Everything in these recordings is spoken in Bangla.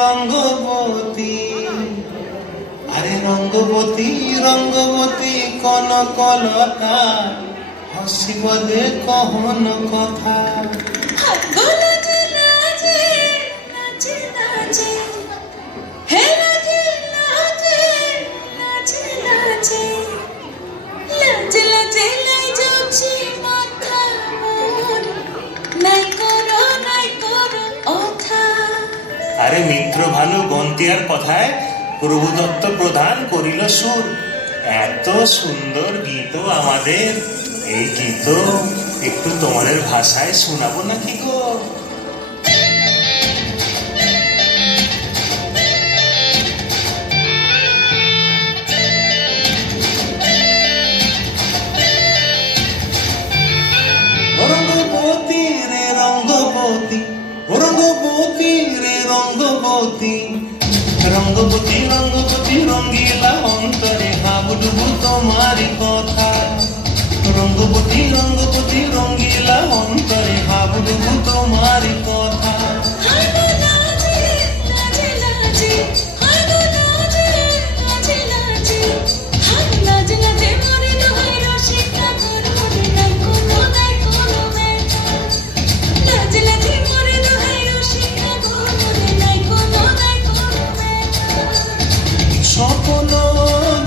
রঙ্গবতী, আরে রঙ্গবতী রঙ্গবতী কনকলতা, হসিব দে কহন কথা। আরে মিত্র ভানু গন্তিয়ার কথায় প্রভুদত্ত প্রধান করিল সুর। এত সুন্দর গীত আমাদের, এই গীত একটু তোমাদের ভাষায় শোনাবো নাকি গো? রঙ্গবতী রে রঙ্গবতী, রঙ্গবতী রে রঙ্গবতী, রঙ্গবতী রঙ্গবতী রঙ্গিলা অন্তরে ভাবডুবু তোমারি কথা। রঙ্গবতী রঙ্গবতী রঙ্গিলা অন্তরে ভাবডুবু তোমারি কথা। স্বপ্ন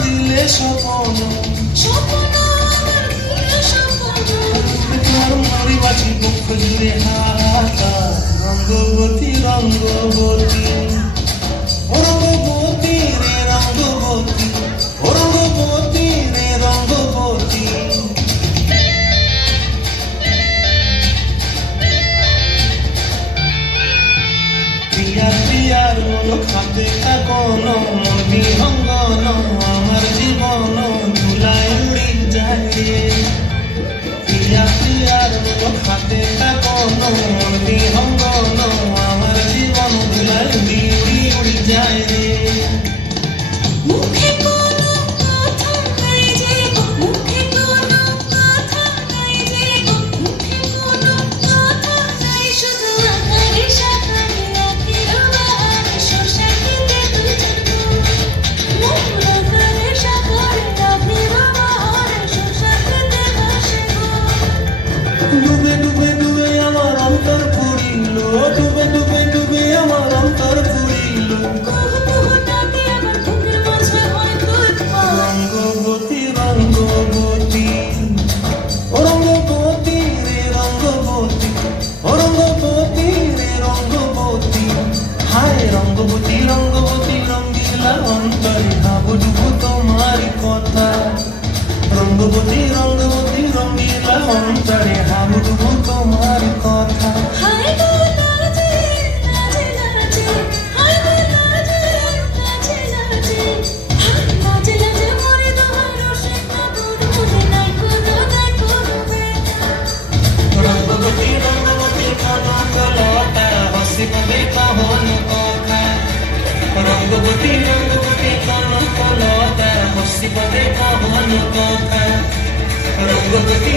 দিলে স্বপ্ন, মরিবাছি বুক জুড়ে হাহাকার। রঙ্গবতী রঙ্গবতী, রঙ্গবতী রে রঙ্গবতী, রঙ্গবতী রে রঙ্গবতী। প্রিয়া প্রিয়ার মন খাতে থাকন, মন বিহঙ্গন আমার জীবন ধুলায় উড়ি যায় রে। প্রিয়া প্রিয়ার মন খাতে থাকন, মন বিহঙ্গন আমার জীবন ধুলায় উড়ি উড়ি উড়ি যায় রে। ডুবে ডুবে ডুবে আমার অন্তর পুরিল, ডুবে ডুবে ডুবে আমার অন্তর পুরিল। রঙ্গবতী রঙ্গবতী, রঙ্গবতী রে রঙ্গবতী, রঙ্গবতী রে রঙ্গবতী। হায় রঙ্গবতী রঙ্গবতী রঙ্গিলা অন্তরে ভাবডুবু তোমারি কথা। রঙ্গবতী রঙ্গবতী রঙ্গিলা অন্তরে ভাবডুবু তোমারি কথা। রঙ্গবতী রঙ্গবতী কনকলতা, হসিব দে কহন কথা। রঙ্গবতী রঙ্গবতী কনকলতা, হসিব দে কহন কথা। রঙ্গবতী